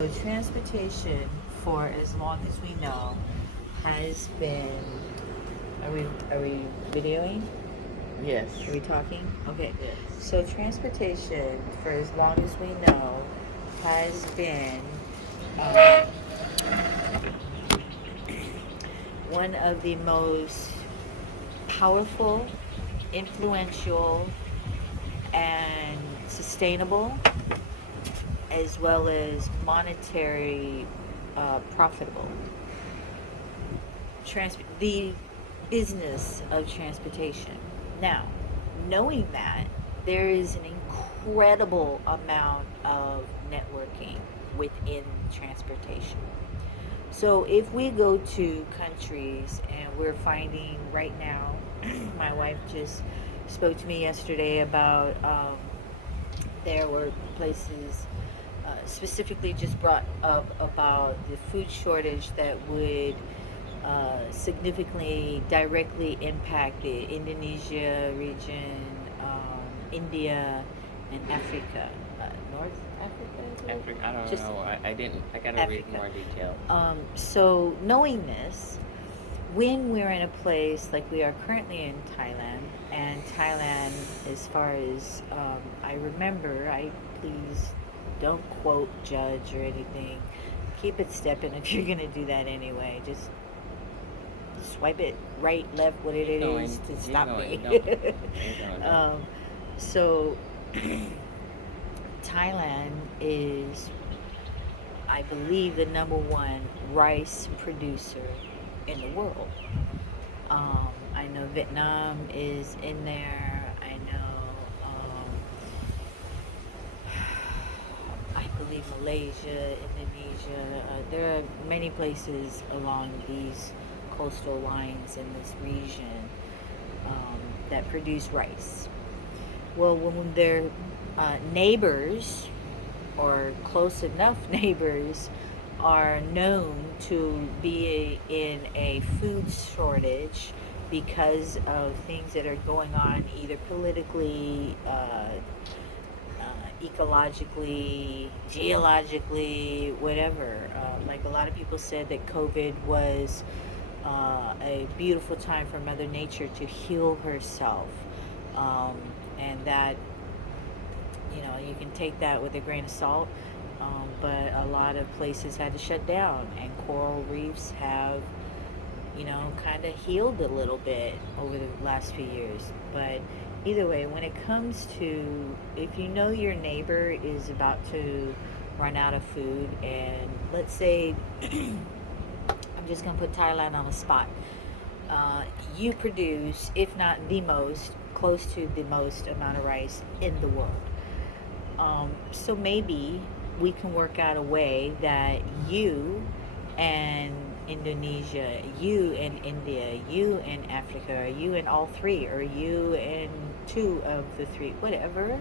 So transportation, for as long as we know, has been. Are we videoing? Yes. Are we talking? Okay. Yes. So transportation, for as long as we know, has been um, one of the most powerful, influential, and sustainable, as well as monetary profitable the business of transportation. Now, knowing that, there is an incredible amount of networking within transportation. So if we go to countries and we're finding right now, my wife just spoke to me yesterday about there were places specifically just brought up about the food shortage that would significantly directly impact the Indonesia region, India, and Africa. North Africa, I believe? Africa. I don't Just know. I didn't. I gotta read Africa. more details. So, knowing this, when we're in a place like we are currently in Thailand, and Thailand, as far as I remember, please don't quote, judge, or anything. Keep it stepping if you're gonna do that anyway. Just swipe it right, left, what it Keep is going. to Keep stop going. me. Don't. Keep going. Don't. um, so Thailand is, I believe, the number one rice producer in the world. I know Vietnam is in there. I know, I believe Malaysia, Indonesia. There are many places along these coastal lines in this region that produce rice. Well, when their neighbors or close enough neighbors are known to be in a food shortage because of things that are going on either politically, ecologically, geologically, whatever. Like a lot of people said that COVID was a beautiful time for Mother Nature to heal herself. Um, and that, you can take that with a grain of salt. But a lot of places had to shut down, and coral reefs have, kind of healed a little bit over the last few years. But either way, when it comes to, if you know your neighbor is about to run out of food, and let's say, I'm just going to put Thailand on the spot. Uh, you produce, if not the most, close to the most amount of rice in the world. So maybe we can work out a way that you and Indonesia, you and India, you and Africa, or you and all three, or you and two of the three, whatever,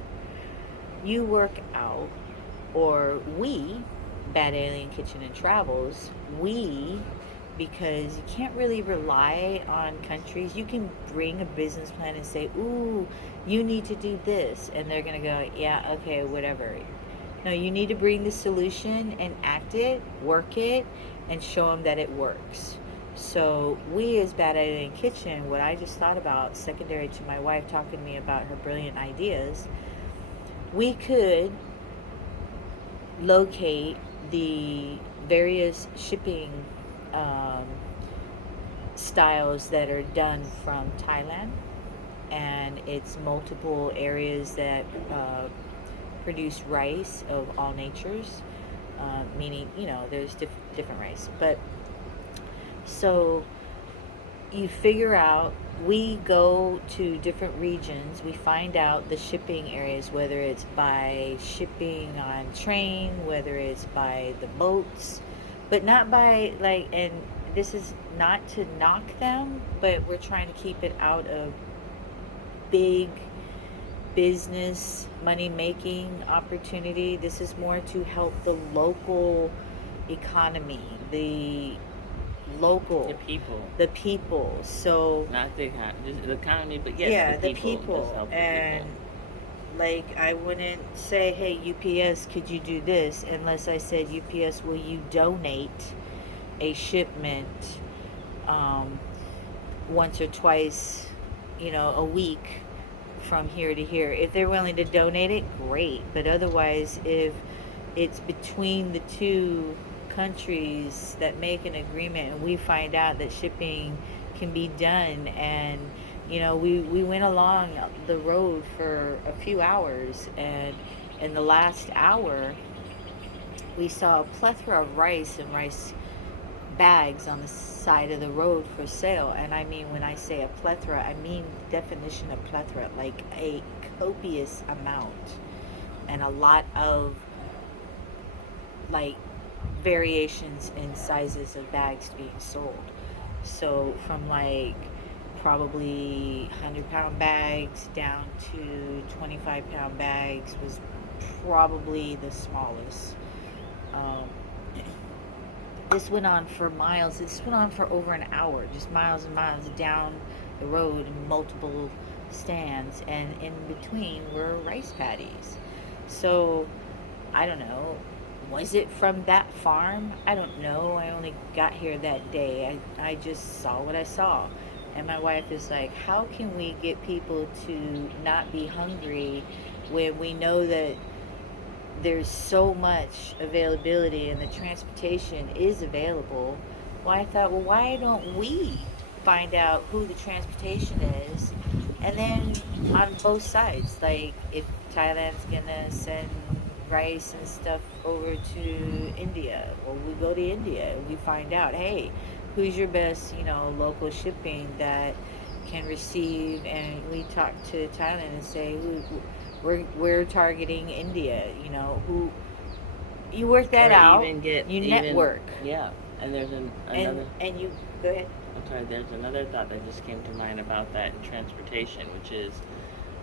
you work out, or we, BADAlien Kitchen and Travels, we, because you can't really rely on countries. You can bring a business plan and say, ooh, you need to do this. And they're going to go, yeah, okay, whatever. No, you need to bring the solution and act it, work it, and show them that it works. So we as BADAlien Kitchen, what I just thought about, secondary to my wife talking to me about her brilliant ideas, we could locate the various shipping um, styles that are done from Thailand, and it's multiple areas that produce rice of all natures, meaning, there's different rice. But so you figure out, we go to different regions, we find out the shipping areas, whether it's by shipping on train, whether it's by the boats, but not by, like, and this is not to knock them, but we're trying to keep it out of big business money making opportunity. This is more to help the local economy, The local people, the people. So not the economy, but yes, the yeah, the people. Just people. help the And people. Like, I wouldn't say, hey, UPS, could you do this? Unless I said, UPS, will you donate a shipment um, once or twice, a week from here to here? If they're willing to donate it, great. But otherwise, if it's between the two countries that make an agreement and we find out that shipping can be done, and we went along the road for a few hours, and in the last hour we saw a plethora of rice and rice bags on the side of the road for sale. And I mean, when I say a plethora, I mean definition of plethora, like a copious amount, and a lot of, like, variations in sizes of bags being sold. So from, like, probably 100-pound bags down to 25-pound bags was probably the smallest. Um, this went on for miles. This went on for over an hour, just miles and miles down the road in multiple stands, and in between were rice paddies. So I don't know. Was it from that farm? I don't know. I only got here that day. I just saw what I saw. And my wife is like, how can we get people to not be hungry when we know that there's so much availability and the transportation is available? Well, I thought, well, why don't we find out who the transportation is? And then on both sides, like, if Thailand's gonna send rice and stuff over to India, well, we go to India and we find out, hey, who's your best, local shipping that can receive? And we talk to Thailand and say, we're targeting India. Who you work that Or out. even get You even network. yeah. And there's and another. and you go ahead. I'm sorry. There's another thought that just came to mind about that in transportation, which is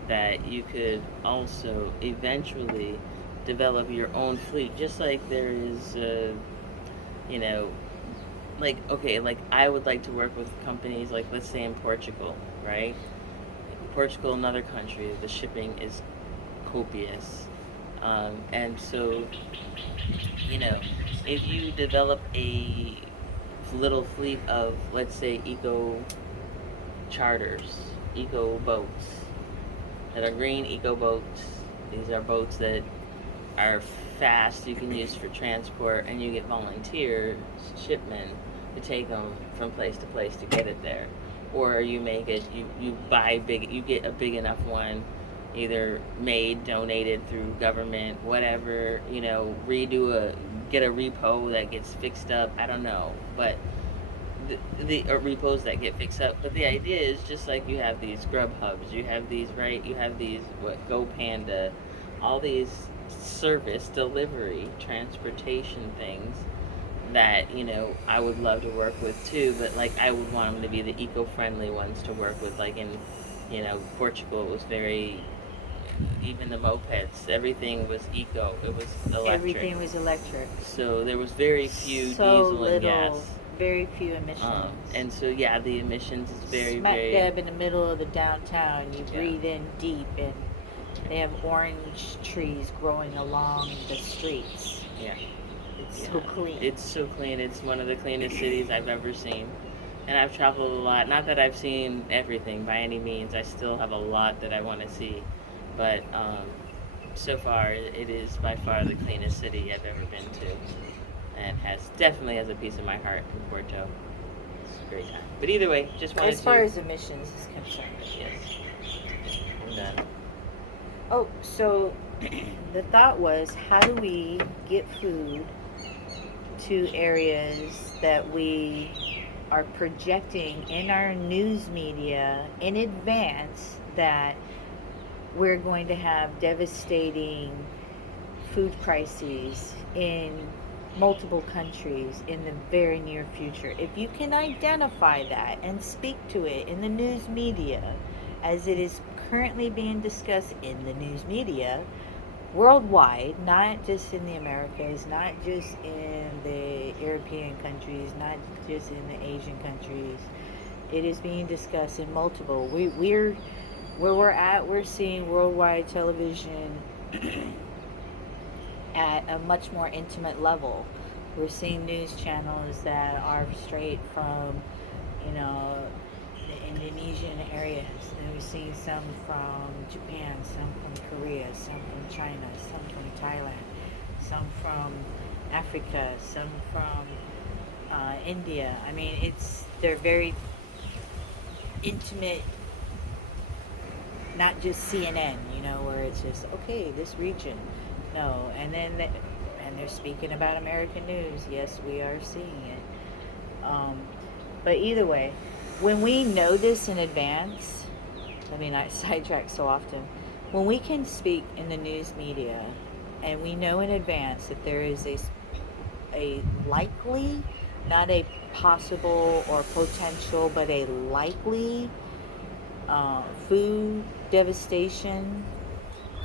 that you could also eventually develop your own fleet, just like there is, you know, like, okay, like I would like to work with companies, like, let's say in Portugal, right? Portugal, another country, the shipping is copious. And so, you know, if you develop a little fleet of, let's say, eco charters, eco boats that are green eco boats, these are boats that are fast, you can use for transport, and you get volunteers, shipmen, to take them from place to place to get it there. Or you make it, you buy big, you get a big enough one, either made, donated through government, whatever, get a repo that gets fixed up, I don't know, but the repos that get fixed up. But the idea is just like you have these Grub Hubs, you have these, right? You have these, Go Panda, all these service delivery transportation things that I would love to work with too. But like I would want them to be the eco-friendly ones to work with. Like in Portugal, it was very, even the mopeds, everything was eco. It was electric. Everything was electric. So there was very few so diesel little, and gas. Very few emissions. And so yeah, the emissions is very Smack very dab in the middle of the downtown. You Yeah. breathe in deep, and they have orange trees growing along the streets. Yeah. It's so clean. It's so clean. It's one of the cleanest cities I've ever seen. And I've traveled a lot. Not that I've seen everything by any means. I still have a lot that I want to see. But so far, it is by far the cleanest city I've ever been to. And definitely has a piece of my heart in Porto. It's a great time. But either way, just wanted to... As far as emissions is concerned. Yes. I'm done. Oh, so the thought was, how do we get food to areas that we are projecting in our news media in advance that we're going to have devastating food crises in multiple countries in the very near future? If you can identify that and speak to it in the news media as it is currently being discussed in the news media worldwide, not just in the Americas, not just in the European countries, not just in the Asian countries, it is being discussed in multiple. We're where we're at, we're seeing worldwide television at a much more intimate level. We're seeing news channels that are straight from, you know, the Indonesian areas. And we're seeing some from Japan, some from Korea, some from China, some from Thailand, some from Africa, some from India. I mean, they're very intimate, not just CNN, where it's just okay, this region. No, and they're speaking about American news. Yes, we are seeing it. But either way, when we know this in advance, I mean, I sidetrack so often. When we can speak in the news media, and we know in advance that there is a likely, not a possible or potential, but a likely food devastation,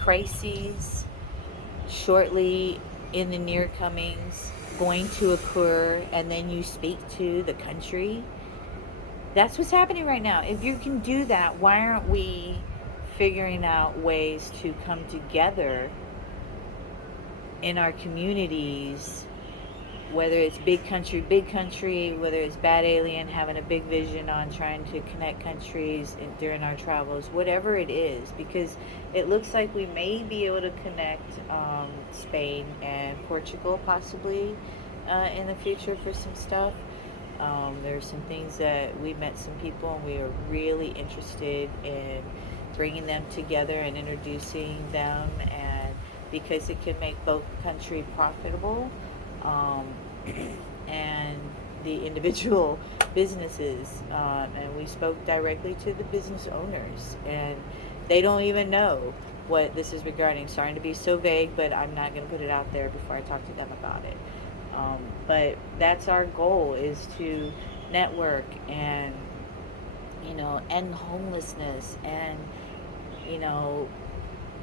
crises shortly in the near comings going to occur, and then you speak to the country. That's what's happening right now. If you can do that, why aren't we figuring out ways to come together in our communities, whether it's big country, whether it's BADAlien having a big vision on trying to connect countries during our travels, whatever it is, because it looks like we may be able to connect Spain and Portugal possibly in the future for some stuff. There's some things that we met some people, and we are really interested in bringing them together and introducing them, and because it can make both country profitable, um, and the individual businesses. And we spoke directly to the business owners, and they don't even know what this is regarding. Starting to be so vague, but I'm not going to put it out there before I talk to them about it. But that's our goal, is to network and end homelessness, and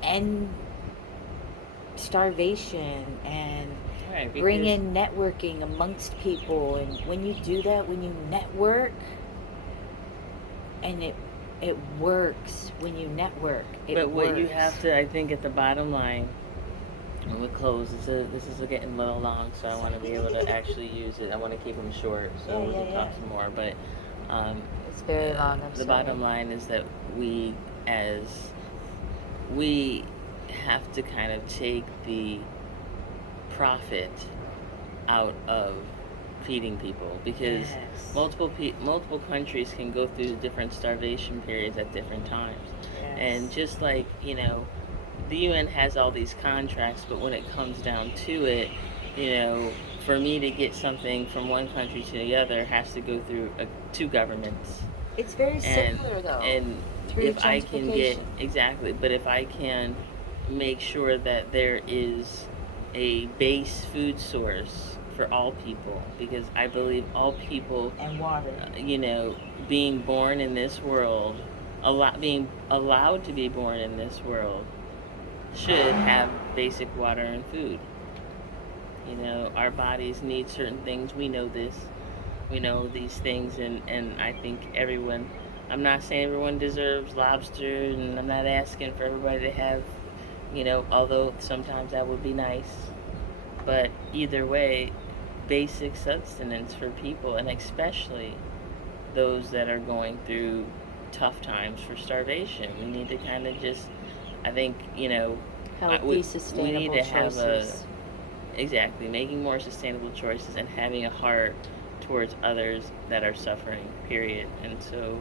end starvation, and Right, bring because in networking amongst people. And when you do that, when you network, and it works. When you network, it but works. what you have to, I think, at the bottom line, when we close, this is getting a little long, so I want to be able to actually use it. I want to keep them short, so we can talk some more. But um, It's very long. I'm the sorry. bottom line is that as we have to kind of take the profit out of feeding people, because Yes. multiple countries can go through different starvation periods at different times. Yes. And just like, the UN has all these contracts, but when it comes down to it, for me to get something from one country to the other has to go through two governments. It's very and similar though. and Through if I can get, transportation. exactly, but if I can make sure that there is a base food source for all people, because I believe all people, And water. being born in this world, being allowed to be born in this world, should have basic water and food. Our bodies need certain things. We know this. We know these things, and I think everyone, I'm not saying everyone deserves lobster, and I'm not asking for everybody to have, although sometimes that would be nice. But either way, basic sustenance for people, and especially those that are going through tough times for starvation. We need to kind of just, I think, Healthy, sustainable we need to have choices. exactly, making more sustainable choices and having a heart towards others that are suffering, period. And so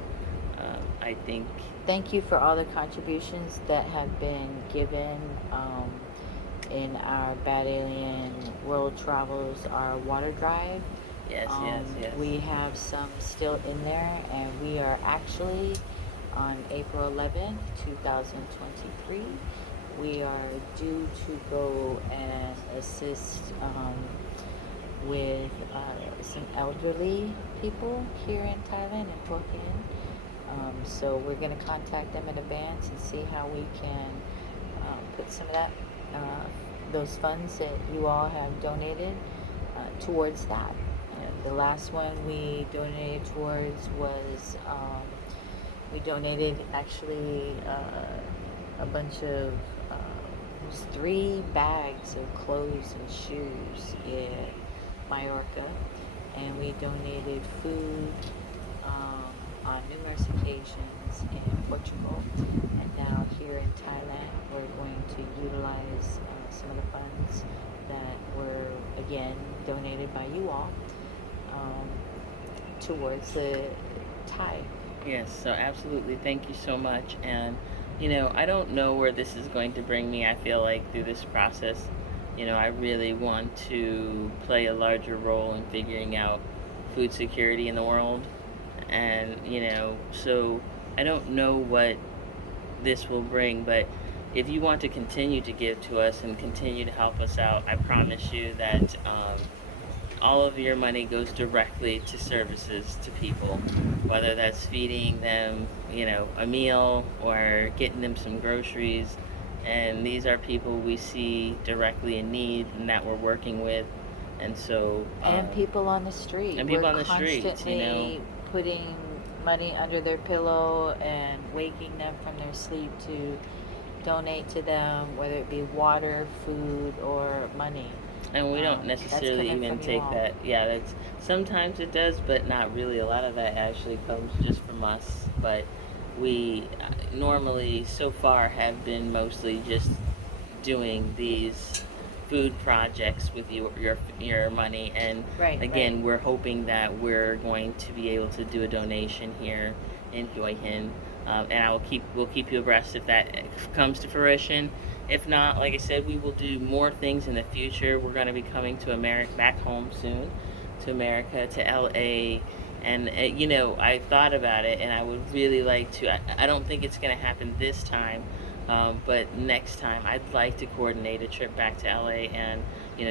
I think, Thank you for all the contributions that have been given in our BADAlien World Travels, our water drive. yes, yes. We have some still in there, and we are actually on April 11th, 2023. We are due to go and assist with some elderly people here in Thailand and Phuket. So we're going to contact them in advance and see how we can put some of those funds that you all have donated towards that. The last one we donated towards was We donated actually a bunch of it was 3 bags of clothes and shoes in Mallorca, and we donated food on numerous occasions in Portugal, and now here in Thailand, we're going to utilize some of the funds that were again donated by you all um, towards the Thai. Yes, so absolutely. Thank you so much. And, I don't know where this is going to bring me. I feel like through this process, I really want to play a larger role in figuring out food security in the world. And, so I don't know what this will bring, but if you want to continue to give to us and continue to help us out, I promise you that all of your money goes directly to services to people, whether that's feeding them, a meal or getting them some groceries. And these are people we see directly in need and that we're working with. And so, And people on the street. and people We're on the streets, constantly putting money under their pillow and waking them from their sleep to donate to them, whether it be water, food, or money. And we don't That's necessarily coming even from you take all. that. Yeah, that's sometimes it does, but not really. A lot of that actually comes just from us. But we normally, so far, have been mostly just doing these food projects with your money. And Right, again, we're hoping that we're going to be able to do a donation here in Hue Hin. And we'll keep you abreast if that comes to fruition. If not, like I said, we will do more things in the future. We're going to be coming to America, back home soon, to America, to LA. And, I thought about it, and I would really like to. I don't think it's going to happen this time, but next time, I'd like to coordinate a trip back to LA and,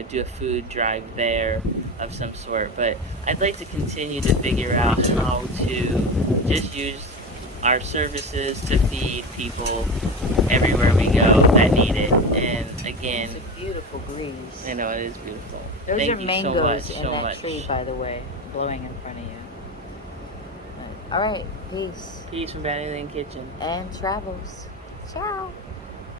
do a food drive there of some sort. But I'd like to continue to figure out how to just use our services to feed people everywhere we go that need it. And again, it's a beautiful breeze. I know it is beautiful. Those Thank are you mangoes in so that much. tree, by the way, blowing in front of you. All right, peace Peace from BADAlien Kitchen. and travels. Ciao.